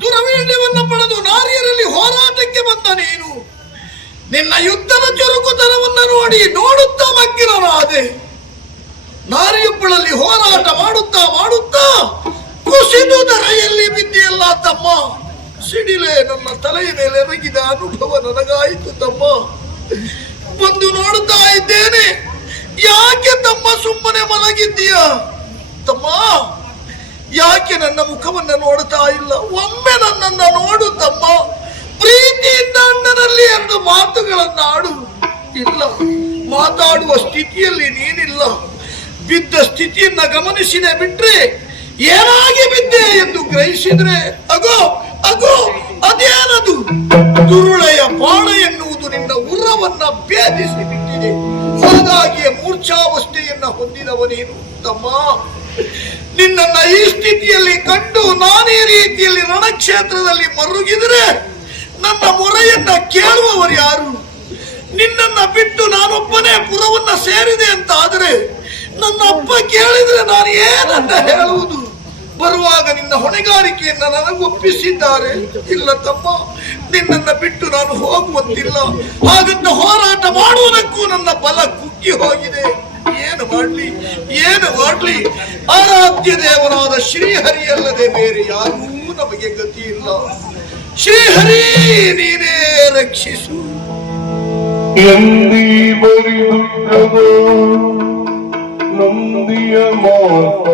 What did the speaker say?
ದುರವೀಳ್ಯವನ್ನು ಪಡೆದು ನಾರಿಯರಲ್ಲಿ ಹೋರಾಟಕ್ಕೆ ಬಂದ ನೀನು ನಿನ್ನ ಯುದ್ಧದ ಚುರುಕುತನವನ್ನು ನೋಡುತ್ತಾ ಮಗ್ಗಿರನಾದೆ. ನಾರಿಯೊಬ್ಬಳಲ್ಲಿ ಹೋರಾಟ ಮಾಡುತ್ತಾ ಕುಸಿದು ಧರೆಯಲ್ಲಿ ಬಿದ್ದೆಯಲ್ಲ ತಮ್ಮ. ಸಿಡಿಲೆ ನನ್ನ ತಲೆಯ ಮೇಲೆ ಎರಗಿದ ಅನುಭವ ನನಗಾಯಿತು ತಮ್ಮ. ಬಂದು ನೋಡುತ್ತಾ ಇದ್ದೇನೆ. ಯಾಕೆ ತಮ್ಮ ಸುಮ್ಮನೆ ಮಲಗಿದ್ದೀಯ ತಮ್ಮ? ಯಾಕೆ ನನ್ನ ಮುಖವನ್ನ ನೋಡುತ್ತಾ ಇಲ್ಲ? ಒಮ್ಮೆ ನನ್ನನ್ನ ನೋಡು ತಮ್ಮ. ಪ್ರೀತಿಯಿಂದ ಅಣ್ಣನಲ್ಲಿ ಎರಡು ಮಾತುಗಳನ್ನ ಆಡು. ಇಲ್ಲ, ಮಾತಾಡುವ ಸ್ಥಿತಿಯಲ್ಲಿ ನೀನಿಲ್ಲ. ಬಿದ್ದ ಸ್ಥಿತಿಯನ್ನ ಗಮನಿಸಿದೆ ಬಿಟ್ರೆ ಏನಾಗಿ ಬಿದ್ದೆ ಎಂದು ಗ್ರಹಿಸಿದ್ರೆ ಅಗೋ ಅದೇನದು ದುರುಳೆಯ ಬಾಣ ಎನ್ನುವುದು ನಿನ್ನ ಉರವನ್ನ ಭೇದಿಸಿ ಬಿಟ್ಟಿದೆ. ಹಾಗಾಗಿಯೇ ಮೂರ್ಛಾವಸ್ಥೆಯನ್ನ ಹೊಂದಿದವನೇನು ತಮ್ಮ. ನಿನ್ನನ್ನ ಈ ಸ್ಥಿತಿಯಲ್ಲಿ ಕಂಡು ನಾನೇ ರೀತಿಯಲ್ಲಿ ರಣಕ್ಷೇತ್ರದಲ್ಲಿ ಮರುಗಿದರೆ ನನ್ನ ಮೊರೆಯನ್ನ ಕೇಳುವವರು ಯಾರು? ನಿನ್ನನ್ನ ಬಿಟ್ಟು ನಾನೊಬ್ಬನೇ ಪುರವನ್ನ ಸೇರಿದೆ ಅಂತ ಆದರೆ ನನ್ನ ಅಪ್ಪ ಕೇಳಿದ್ರೆ ನಾನು ಏನಂತ ಹೇಳುವುದು? ಬರುವಾಗ ನಿನ್ನ ಹೊಣೆಗಾರಿಕೆಯನ್ನ ನನಗೊಪ್ಪಿಸಿದ್ದಾರೆ. ಇಲ್ಲ ತಮ್ಮ, ನಿನ್ನನ್ನ ಬಿಟ್ಟು ನಾನು ಹೋಗುವಂತಿಲ್ಲ. ಹಾಗಂತ ಹೋರಾಟ ಮಾಡುವುದಕ್ಕೂ ನನ್ನ ಬಲ ಕುಗ್ಗಿ ಹೋಗಿದೆ. ಏನು ಮಾಡ್ಲಿ? ಆರಾಧ್ಯ ದೇವನಾದ ಶ್ರೀಹರಿಯಲ್ಲದೆ ಬೇರೆ ಯಾರೂ ನಮಗೆ ಗತಿ ಇಲ್ಲ. ಶ್ರೀಹರಿ, ನೀನೇ ರಕ್ಷಿಸು. ನಂದಿಯ ಮಾತ